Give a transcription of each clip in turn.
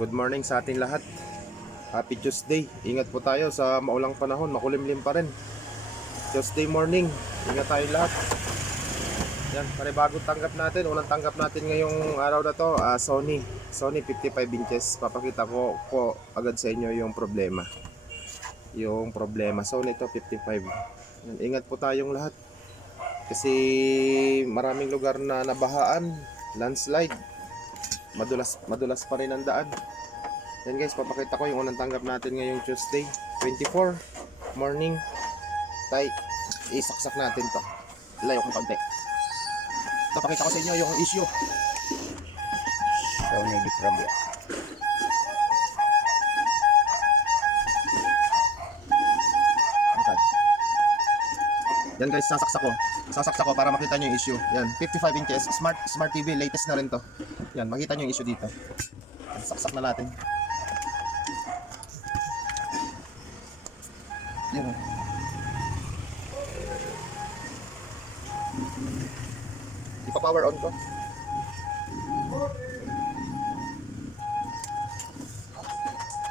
Good morning sa ating lahat. Happy Tuesday. Ingat po tayo sa maulang panahon, makulimlim pa rin. Tuesday morning. Ingat tayo lahat. Yan, panibagong tanggap natin. Unang tanggap natin ngayong araw na to, Sony 55 inches. Papakita ko agad sa inyo yung problema. Sony to 55. Yan, ingat po tayong lahat. Kasi maraming lugar na nabahaan, landslide. Madulas pa rin ang daan. Yan guys, papakita ko yung unang tanggap natin ngayong Tuesday 24 morning. Isaksak natin to. Layo kong konti. Papakita ko sa inyo yung issue. Sony di problem. Yan guys, sasaksak ko para makita nyo yung issue. Yan, 55 inches, smart TV, latest na rin to. Yan, makita nyo yung issue dito. Saksak na natin. Yan o. Ipa-power on ko.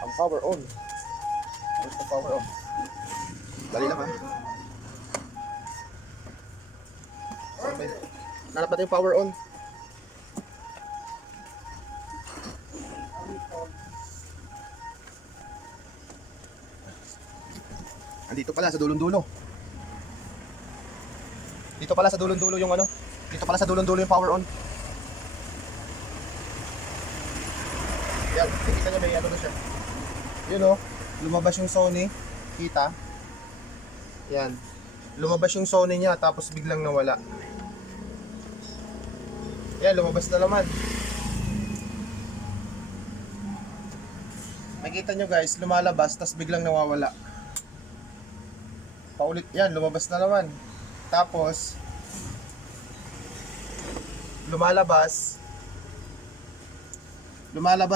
Ang power on. Where's the power on? Dali lang ha. Okay. Nanap natin yung power on. Andito pala sa dulong-dulo. Dito pala sa dulong-dulo yung ano. Dito pala sa dulong-dulo yung power on. Yan, kita niyo may ano na siya. Yun oh, lumabas yung Sony. Kita? Yan. Lumabas yung Sony niya tapos biglang nawala. Yan, lumabas na naman. Nakita nyo guys, lumalabas tapos biglang nawawala. Paulit yan, lumabas na naman. Tapos lumalabas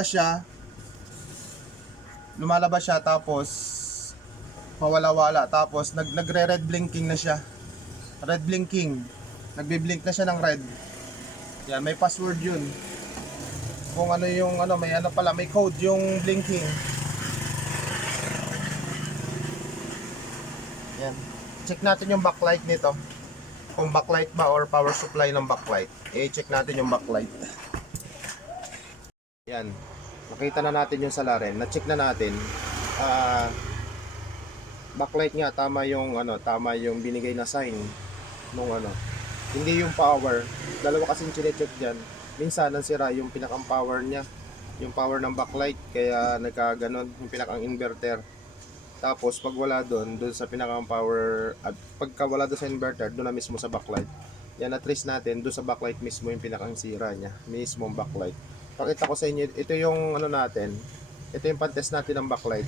siya tapos mawala-wala tapos nagre-red blinking na siya. Red blinking. Nagbi-blink na siya ng red. Yan, may password yun. Kung ano yung ano, may ano pala, may code yung blinking. Yan. Check natin yung backlight nito. Kung backlight ba or power supply ng backlight. I-check natin yung backlight. Yan. Nakita na natin yung salarin. Na-check na natin. Backlight nga, tama yung binigay na sign nung ano. Hindi yung power. Dalawa kasing chine-check dyan. Minsan nasira yung pinakang power niya. Yung power ng backlight. Kaya nagkaganon yung pinakang inverter. Tapos pag wala doon sa pinakang power, at pagka wala doon sa inverter, doon na mismo sa backlight. Yan, na-trace natin doon sa backlight mismo yung pinakang sira niya, mismo ang backlight. Pakita ko sa inyo, ito yung ano natin, ito yung pantest natin ng backlight.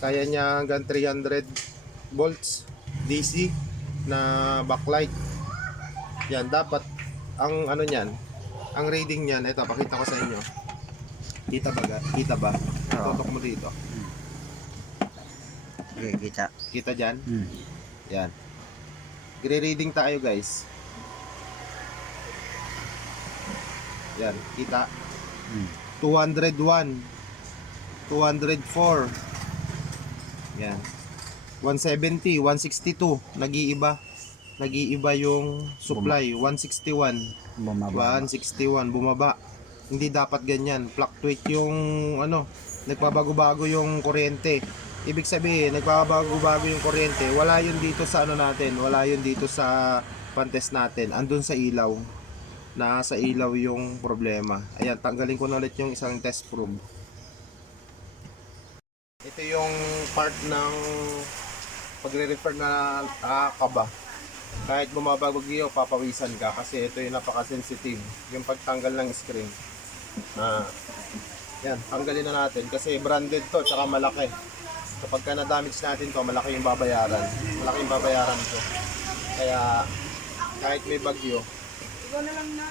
Kaya niya hanggang 300 volts DC na backlight. Yan, dapat ang ano niyan, ang reading niyan, ito pakita ko sa inyo. Kita ba? Tutok mo dito. Okay, kita. Kita dyan? Yan. Gre-reading tayo guys. Yan, kita. 201. 204. Yan. 170, 162. Nag-iiba yung supply. 161. Bumaba. 161. Bumaba. Hindi dapat ganyan. Fluctuate yung ano. Nagbabago-bago yung kuryente. Ibig sabihin, nagbabago-bago yung kuryente. Wala yun dito sa ano natin. Wala yun dito sa pantest natin. Andun sa ilaw. Nasa ilaw yung problema. Ayan, tanggalin ko na ulit yung isang test probe. Ito yung part ng pagre-refer na kaba. Kahit bumabagyo, papawisan ka. Kasi ito yung napaka-sensitive. Yung pagtanggal ng screen. Yan, tanggalin na natin. Kasi branded to, tsaka malaki. Kapag ka na-damage natin to, malaki yung babayaran. Malaki yung babayaran to. Kaya kahit may bagyo,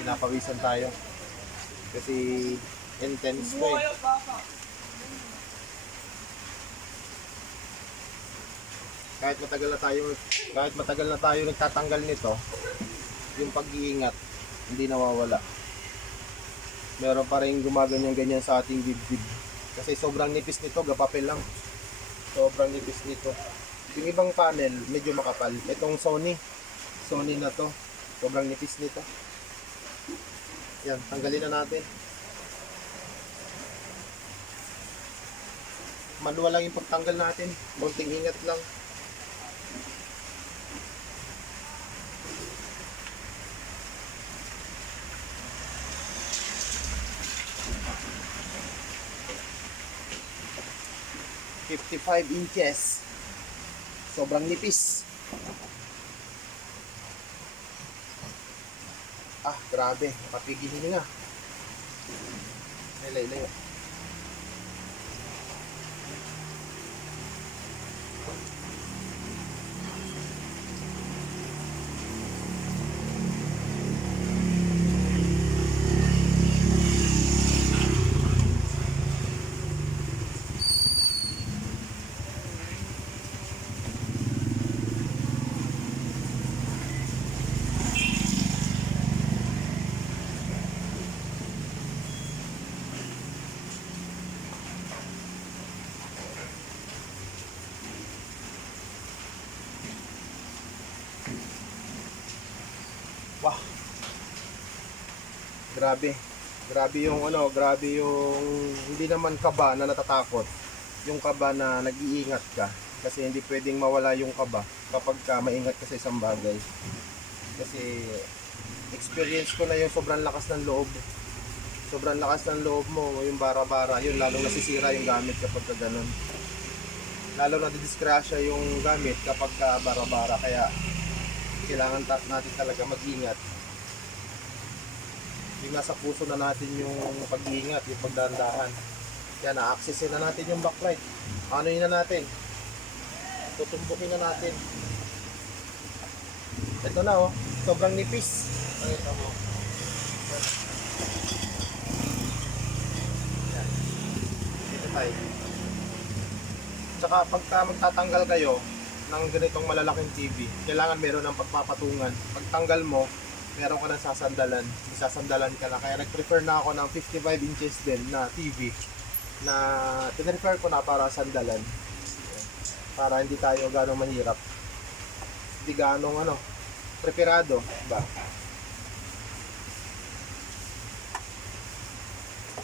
pinapawisan tayo. Kasi intense to eh. Kahit matagal na tayo nagtatanggal nito, yung pag-iingat hindi nawawala. Meron pa rin gumaganyan-ganyan sa ating dibdib. Kasi sobrang nipis nito, gapapel lang. Sobrang nipis nito. Yung ibang panel, medyo makapal. Itong Sony na to, sobrang nipis nito. Yan, tanggalin na natin. Manual lang yung pagtanggal natin. Konting ingat lang. "55 inches. Sobrang nipis. Ah, grabe. Napapigilin nga. Layo. Wah. Grabe. Grabe yung hindi naman kaba na natatakot. Yung kaba na nag-iingat ka. Kasi hindi pwedeng mawala yung kaba kapag ka maingat ka sa isang bagay. Kasi experience ko na yung sobrang lakas ng loob. Sobrang lakas ng loob mo, yung bara-bara, yun lalong nasisira yung gamit kapag ka ganun. Lalo na didiskrasya yung gamit kapag ka bara-bara. Kaya kailangan natin talaga mag-ingat. Yung nasa puso na natin yung pag-iingat, yung pagdahan-dahan. Kaya na-accessin na natin yung backlight. Ano yun na natin? Tutumbukin na natin. Ito na oh, sobrang nipis. Pakita mo. Yan. Dito tayo. Tsaka pagka magtatanggal kayo ng ganitong malalaking TV, kailangan meron ng pagpapatungan. Pagtanggal mo, meron ka ng sasandalan. Isasandalan ka na. Kaya nag-prefer na ako ng 55 inches din na TV na tinrefer ko na para sandalan. Para hindi tayo gano'ng mahirap. Hindi gano'ng preparado. Diba?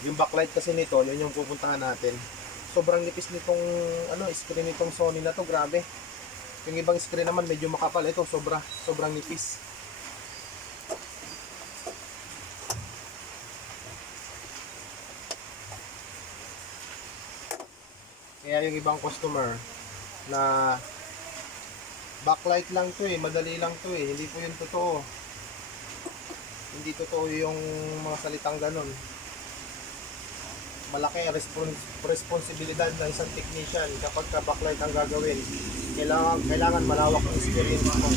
Yung backlight kasi nito, yun yung pupuntahan natin. Sobrang nipis nitong screen nitong Sony na to, grabe. Yung ibang screen naman medyo makapal. Ito sobrang nipis. Kaya yung ibang customer na backlight lang to madali lang to hindi po yun totoo. Hindi totoo yung mga salitang ganun. Malaki ang responsibilidad ng isang technician kapag ka backlight ang gagawin. Kailangan malawak ang experience mo.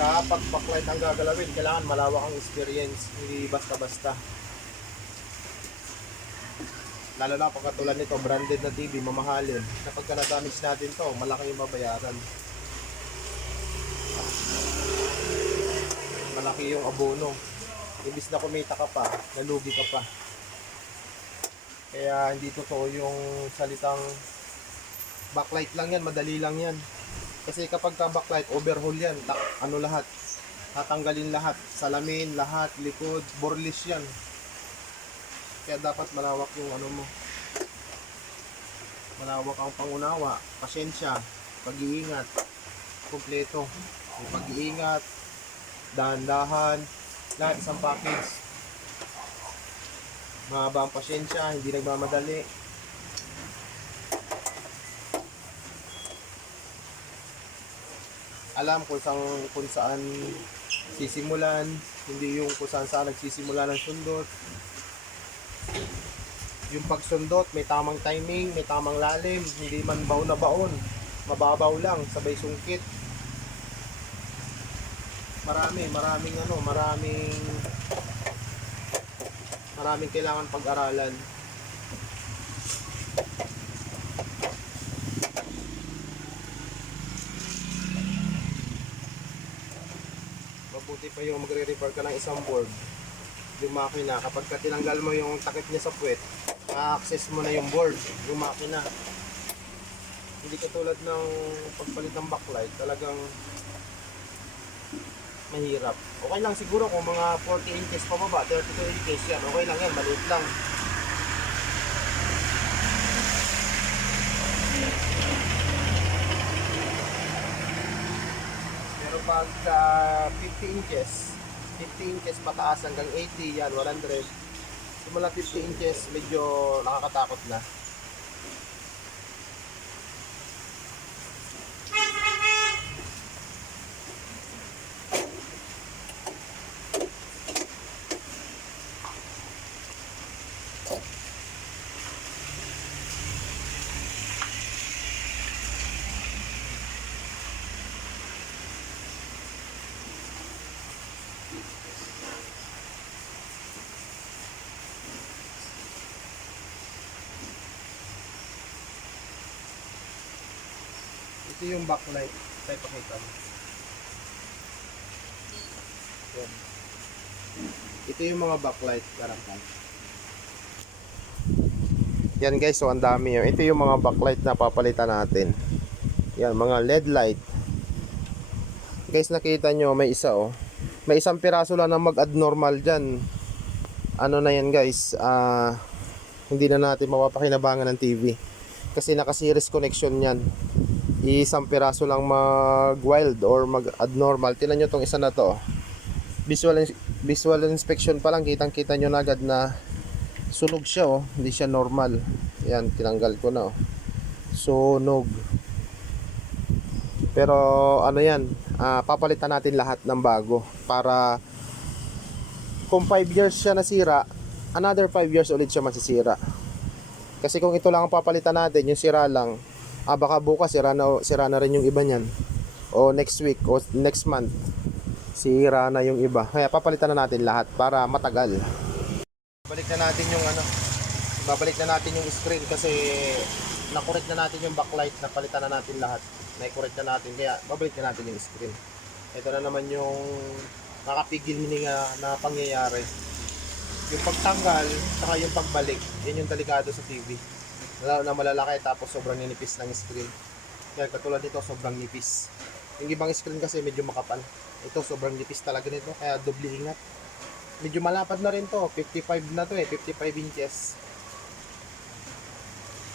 Kapag backlight ang gagalawin, kailangan malawak ang experience, hindi basta-basta. Lalo na pag katulad nito, branded na TV, mamahalin. Kapag ka na-damage natin to, malaki yung babayaran. Malaki yung abono. Ibis na kumita ka pa, nalugi ka pa. Kaya hindi totoo yung salitang backlight lang yan, madali lang yan. Kasi kapag ka backlight, overhaul yan. Lahat. Tatanggalin lahat. Salamin, lahat, likod, borlis yan. Kaya dapat malawak yung mo. Malawak ang pangunawa, pasyensya, pag-iingat, kumpleto. May pag-iingat, dahan-dahan, lahat isang package. Mahaba ang pasyensya, hindi nagmamadali. Alam kung saan sisimulan, hindi yung kung saan nagsisimula ng sundot. Yung pagsundot, may tamang timing, may tamang lalim, hindi man baon na baon, mababaw lang, sabay sungkit. Maraming kailangan pag-aralan. Mabuti pa yung magre-repair ka ng isang board. yung makina. Kapag ka tinanggal mo yung takip niya sa puwet, ma-access mo na yung board, yung makina. Hindi katulad ng pagpalit ng backlight, talagang mahirap. Okay lang siguro kung mga 40 inches pababa, 32 inches yan, okay lang yan, maliit lang. Pero pag 50 inches pataas hanggang 80 yan, 100. Simula 50 inches, medyo nakakatakot na. Ito yung backlight. Tayo pakita mo. Yan. Ito yung mga backlight. Karangkan. Yan guys, so ang dami yun. Ito yung mga backlight na papalitan natin. Yan, mga LED light. Guys, nakita nyo, may isa oh. May isang piraso lang na mag-abnormal dyan. Ano na yan guys, hindi na natin mapapakinabangan ng TV. Kasi naka-series connection yan. Isang piraso lang mag-wild or mag-abnormal. Tingnan nyo tong isa na to. Visual inspection pa lang, kitang-kita nyo na agad na sunog siya oh. Hindi siya normal. Yan, tinanggal ko na oh. Sunog. Pero ano yan, papalitan natin lahat ng bago para kung 5 years siya nasira, another 5 years ulit siya masisira. Kasi kung ito lang ang papalitan natin, yung sira lang, baka bukas sira na rin yung iba niyan. O next week o next month, sira na yung iba. Kaya papalitan na natin lahat para matagal. Babalik na natin yung babalik na natin yung screen kasi na-correct na natin yung backlight, napalitan na natin lahat. Na-correct na natin, kaya babalik na natin yung screen. Ito na naman yung nakapigil hininga na pangyayari. Yung pagtanggal, saka yung pagbalik, yun yung delikado sa TV. Lalo na malalaki tapos sobrang ninipis ng screen. Kaya katulad nito, sobrang nipis. Yung ibang screen kasi medyo makapal. Ito sobrang nipis talaga nito, kaya doble ingat. Medyo malapad na rin to, 55 na to 55 inches.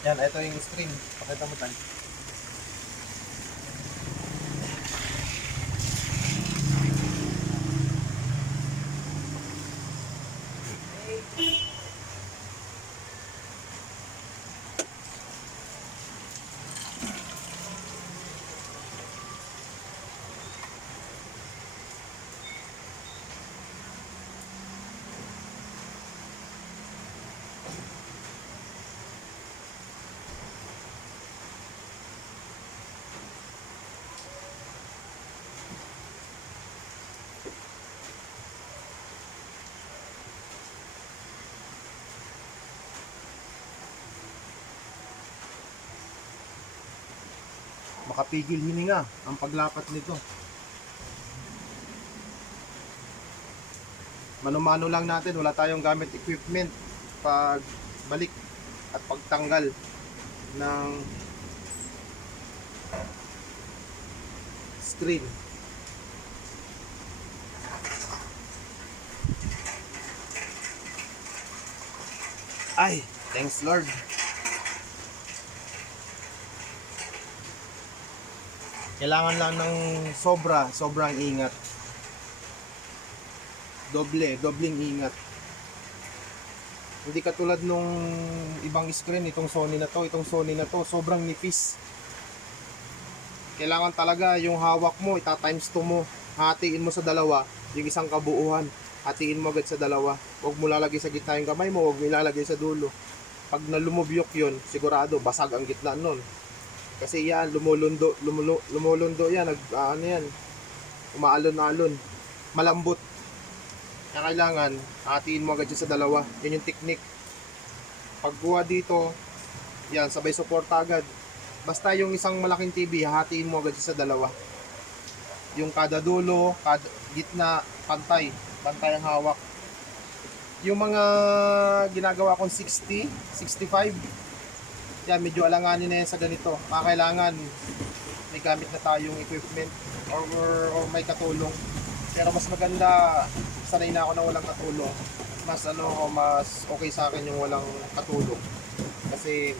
Yan, ito yung screen. Pakita mo tayo. Makapigil hininga ang paglapat nito. Mano-mano lang natin, wala tayong gamit equipment pag balik at pagtanggal ng screen. Ay, thanks Lord. Kailangan lang ng sobrang ingat. Dobling ingat. Hindi katulad nung ibang screen, itong Sony na to, sobrang nipis. Kailangan talaga yung hawak mo, ita-times 2 mo, hatiin mo sa dalawa, yung isang kabuuan, hatiin mo agad sa dalawa. Huwag mo lalagay sa gitna yung kamay mo, huwag mo ilalagay sa dulo. Pag nalumubyok yun, sigurado basag ang gitna nun. Kasi yan, lumulundo yan, yan, umaalon-alon, malambot. Kaya kailangan, hatiin mo agad sa dalawa. Yan yung technique. Pagkuha dito, yan, sabay suporta agad. Basta yung isang malaking TV, hatiin mo agad sa dalawa. Yung kada dulo, kada gitna, pantay ang hawak. Yung mga ginagawa kong 60, 65, yan, medyo alanganin na yan sa ganito. Kailangan may gamit na tayong equipment or may katulong. Pero mas maganda, sanay na ako na walang katulong. Mas okay sa akin yung walang katulong. Kasi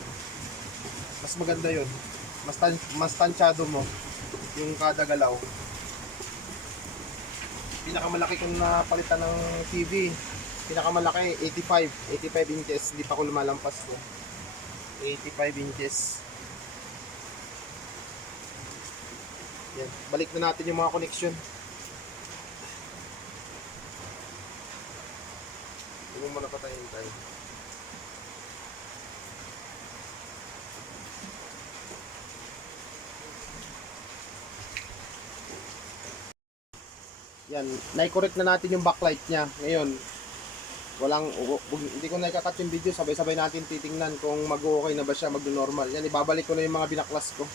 mas maganda yun. Mas tansyado mo yung kada galaw. Pinakamalaki kong napalitan ng TV, pinakamalaki 85 inches, hindi pa ako lumalampas ko. 85 inches. Yan. Balik na natin yung mga connection. Hindi mo muna patayin tayo. Yan, na-correct na natin yung backlight niya. Ngayon, hindi ko na-cut yung video, sabay-sabay natin titingnan kung mag-okay na ba siya, mag-normal. Yan, ibabalik ko na yung mga binaklas ko.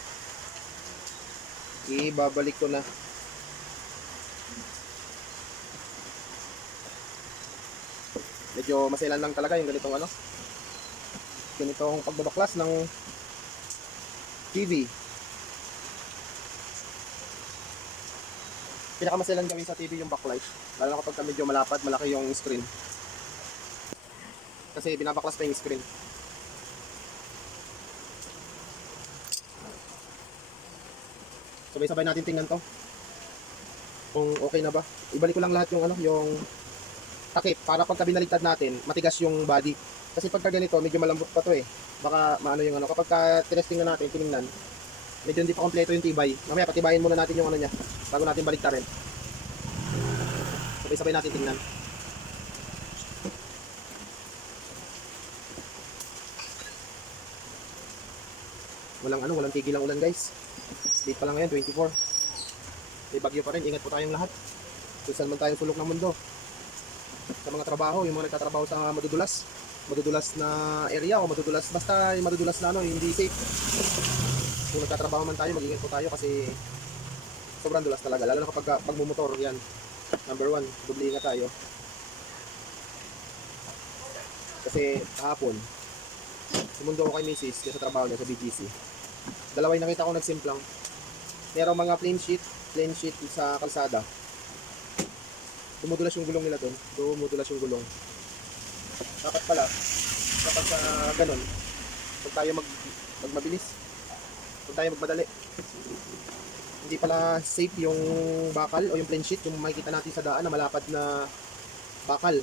Ibabalik ko na. Medyo maselan lang talaga yung ganitong pagbabaklas ng TV. Pinakamaselan gawin sa TV yung backlight, lalo na kapag medyo malapad, malaki yung screen, kasi binabaklas pa yung screen. Sabay-sabay natin tingnan to kung okay na ba. Ibalik ko lang lahat yung yung takip para pagka binaligtad natin matigas yung body, kasi pagka ganito medyo malambot pa to baka maano yung kapag ka tinesting na natin, tiningnan medyo hindi pa kompleto yung tibay. Mamaya patibayin muna natin yung niya bago natin baliktarin. Sabay-sabay natin tingnan. Walang tigil ang ulan, guys. Late pa lang ngayon, 24. May bagyo pa rin, ingat po tayong lahat. Kung saan man tayong sulok ng mundo. Sa mga trabaho, yung mga nagtatrabaho sa madudulas na area o basta yung madudulas na hindi safe. Kung nagtatrabaho man tayo, mag-ingat po tayo kasi sobrang dulas talaga, lalo na kapag pagmumotor. Yan, number 1, doble ingat tayo. Kasi kahapon sumundo ako kay Mrs. sa trabaho niya sa BGC. Dalawa yung nakita ko nagsimplang. Merong mga plain sheet sa kalsada. Dumudulas yung gulong nila doon. Dumudulas yung gulong. Dapat pala, kapag ganun, huwag tayo magmabilis. Huwag tayo magmadali. Hindi pala safe yung bakal o yung plain sheet, yung makikita natin sa daan na malapad na bakal.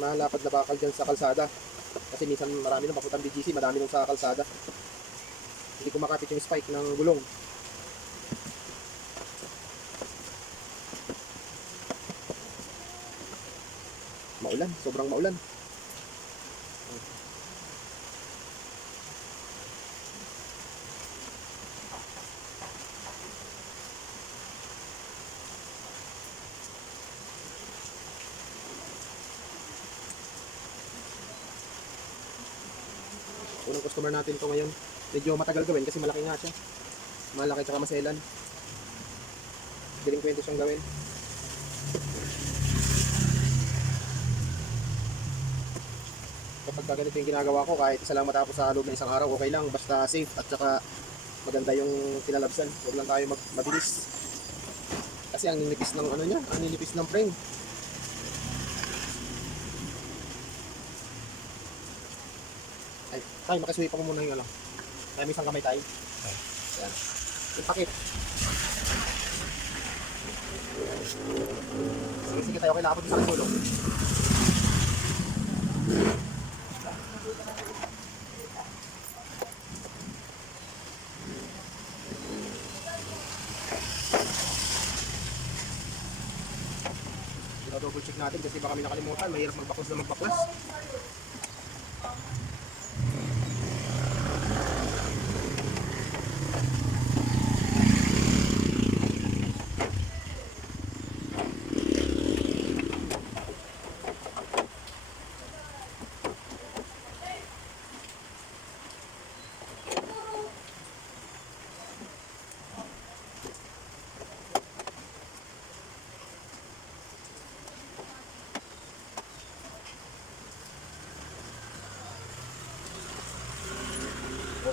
Malapad na bakal dyan sa kalsada. Kasi minsan marami nung papuntang BGC, marami nung sa kalsada. Hindi kumakapit yung spike ng gulong. Maulan, sobrang maulan. Unang customer natin to ngayon. Medyo matagal gawin kasi malaki nga siya. Malaki tsaka maselan. Delinkwente siyang gawin. Kapag ganito yung ginagawa ko, kahit isa lang matapos sa loob ng isang araw, okay lang. Basta safe at saka maganda yung kinalabsan. Huwag lang tayo mabilis. Kasi ang nilipis ng ang nilipis ng frame. Ay, tayo makisuwi pa ko muna yung Tayo may isang kamay tayo. Ayan. Yung pakit. Sige tayo, okay lang ako sa sulong. Double check natin kasi baka may nakalimutan, mahirap magbaklas na magbaklas.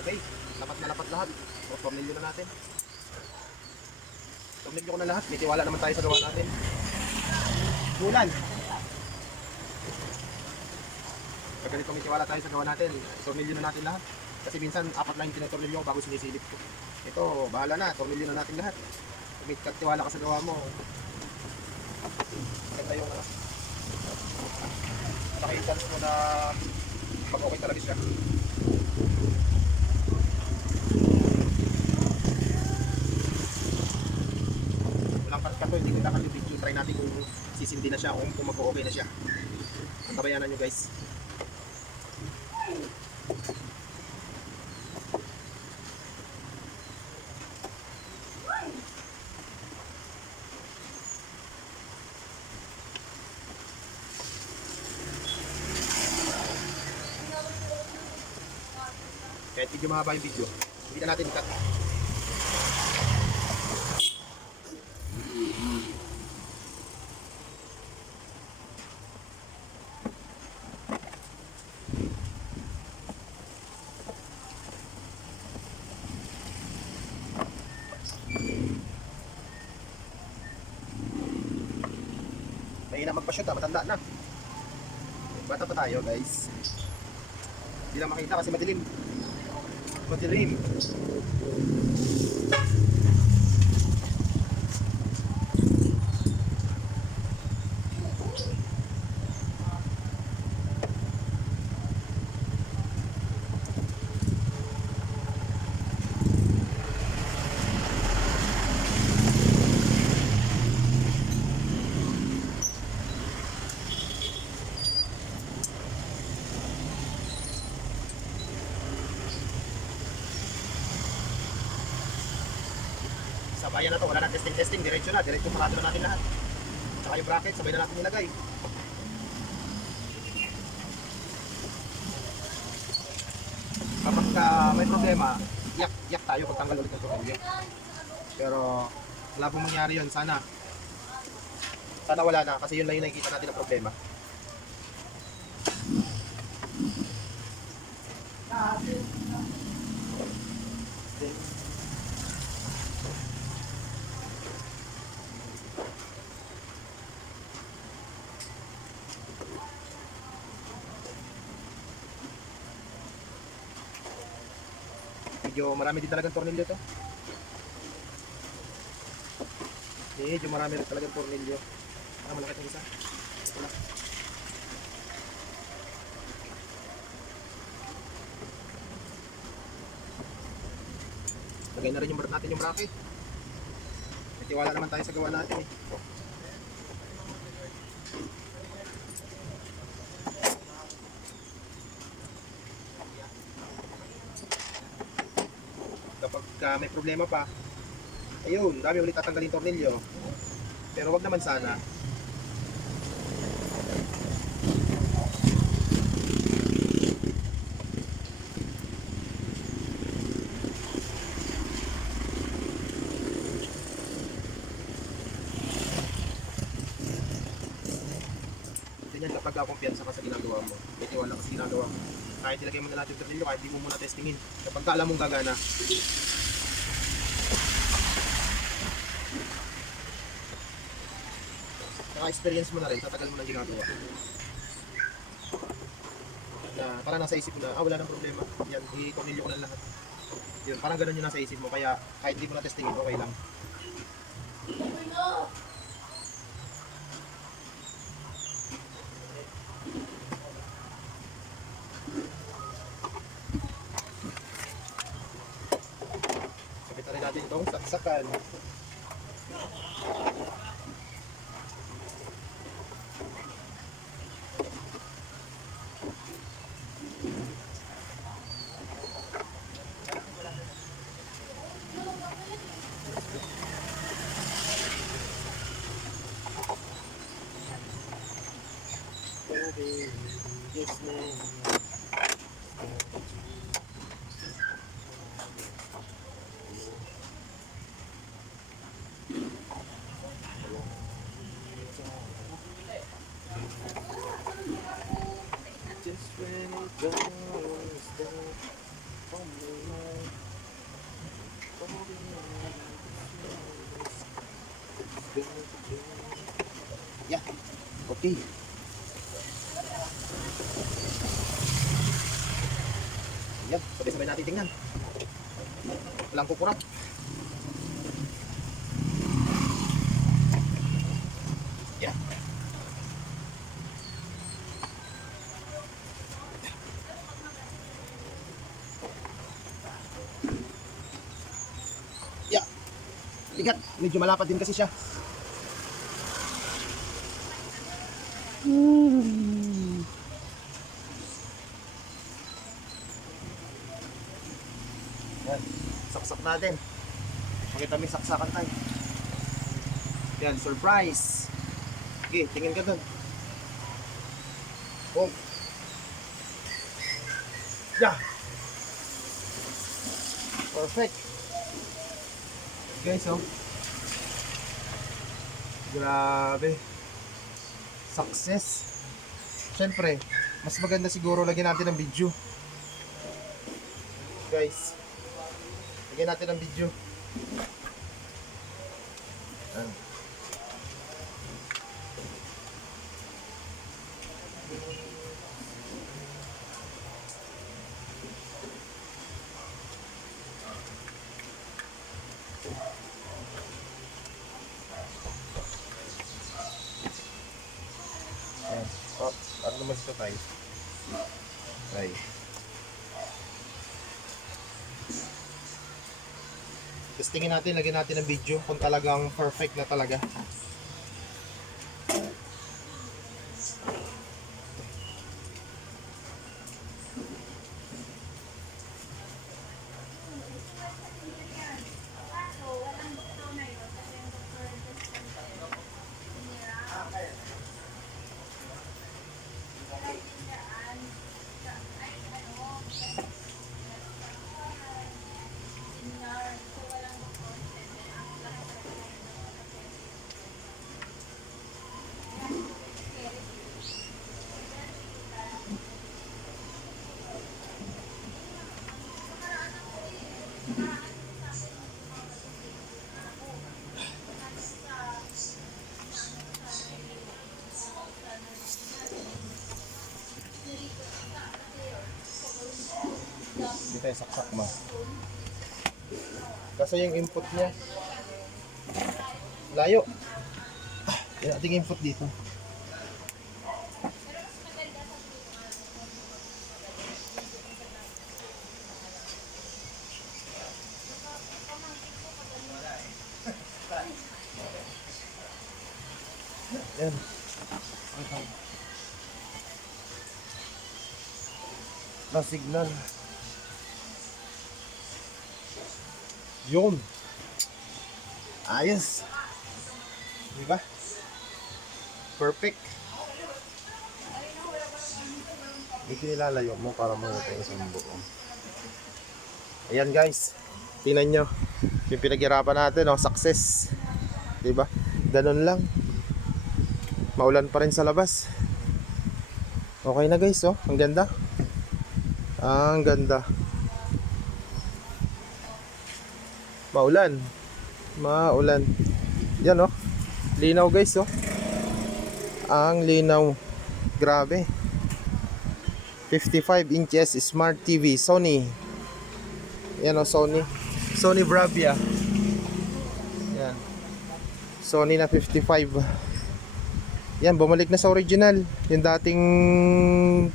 Okay, lapat na lapat lahat. So, tornilyo na natin. Tornilyo ko na lahat. May tiwala naman tayo sa gawa natin. Bulan. Pag ganito may tiwala tayo sa gawa natin, tornilyo na natin lahat. Kasi minsan, 4 lang yung tinatornilyo ko bago sinisilip ko. Ito, bahala na. Tornilyo na natin lahat. Kung may tiwala ka sa gawa mo, ganda yung malaki yung chance mo na pag okay talaga siya. Walang cut-cut to, hindi ko dapat yung video. Try natin kung sisindi na siya o kung mag-okay na siya. Ang tabayanan nyo guys. Kahit medyo mahaba yung video, hindi na natin i-cut. Mahina magpa-shoot matanda na. Bata pa tayo guys. Hindi lang makita kasi madilim. Madilim. Sabayan na to, wala na testing, diretso parado na natin lahat. Tsaka yung bracket, sabay na natin nilagay. Kapag may problema, yak tayo pagtanggal ulit ng tornilyo. Pero wala pong mangyari yun, sana wala na, kasi yun lang yung nakikita natin ng problema. Medyo marami din talagang tornilyo to. Medyo marami rin talagang tornilyo. Malaki itong isa. Ito lang. Lagay na rin natin yung bracket. May tiwala naman tayo sa gawa natin eh. Kapag may problema pa, ayun, dami ulit tatanggalin tornilyo. Pero wag naman sana. Ganyan kapag kumpiyansa ka sa ginagawa mo, may tiwala ka sa ginagawa mo. Kahit ilagay mo na natin yung tornilyo, kahit di mo muna testingin. Kapag alam mong gagana, naka-experience mo na rin, tatagal mo na ginagawa. Parang nasa isip mo na, wala nang problema. Yan, i-tornilyo ko na lahat. Yun, parang ganun yung nasa isip mo, kaya kahit di mo na testingin, okay lang. Sabitan rin natin itong saksakan. Yes, man. Just when it goes down, Okay. Yan, sabay-sabay natin tingnan. Walang kukurap. Yan. Yeah. Ligat, medyo malapad din kasi siya. Yan, saksak natin. Pakita mo yung saksakan tayo. Yan, surprise. Okay, tingin ka doon. Oh. Yeah. Perfect. Guys, oh. Grabe. Success. Siyempre, mas maganda siguro lagyan natin ng video. Guys, lagyan natin ng video. Ayan. Ayan. Oh, ano naman dito tayo? Tayo. Testingin natin, lagyan natin ng video kung talagang perfect na talaga. Hindi tayo saksak mo. Kasi yung input niya layo. Yung ating input dito. Yan. Na signal. Yun. Ayos. Diba? Perfect. Ito nilalayo mo para makita yung isang buo. Ayan guys. Tingnan nyo. Yung pinaghirapan natin, oh, success. Diba? Ganun lang. Maulan pa rin sa labas. Okay na guys, oh. Ang ganda. Ang ganda. Maulan. Maulan. Yan, oh. Linaw guys, oh. Ang linaw. Grabe. 55 inches Smart TV Sony. Yan, oh, Sony. Sony Bravia. Yan. Sony na 55. Yan, bumalik na sa original. Yung dating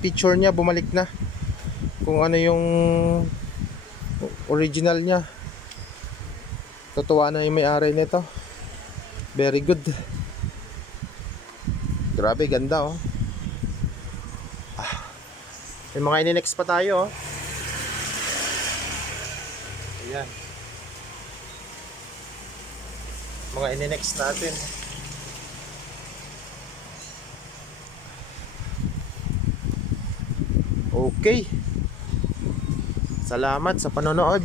picture niya, bumalik na. Kung ano yung original niya. Tutuwa na yung may-ari nito. Very good. Grabe, ganda, oh. May mga ini-next pa tayo, oh. Ayan. Mga ini-next natin. Okay. Salamat sa panonood.